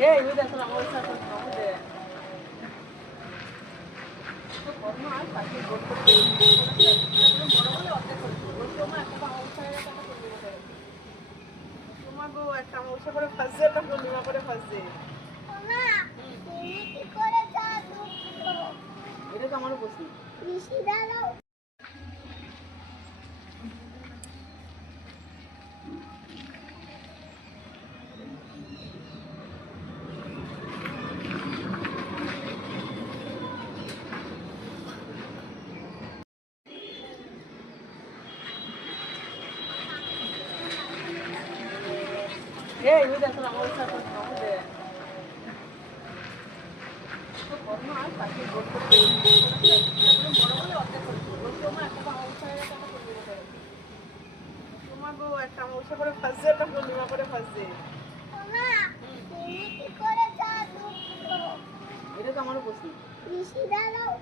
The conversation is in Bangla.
এই বুঝা তোরা আমার সাথে নমদে তো কর্ম আর পাখি গোল করতে বড় বলে অর্ধেক করতে ওই সময় একটা অবস্থা হয়ে গেছে একটা পূর্ণিমা করে তোমার গো একটা অবস্থা করে ফাঁসছে একটা পূর্ণিমা করে ফাঁসছে না তুমি কি করে জাদু এটা তো আমারও বসি ঋষি দাঁড়াও এই বুঝা তোরা আমার সাথে নমদে তো কর্ম আর পাখি গোল করতে বড় বলে অর্ধেক করতে ওই সময় একটা অবস্থা হয়ে গেছে একটা পূর্ণিমা করে তোমার গো একটা অবস্থা করে ফাঁসছে একটা পূর্ণিমা করে ফাঁসছে না তুমি কি করে জাদু এটা তো আমারও বসি ঋষি দাঁড়াও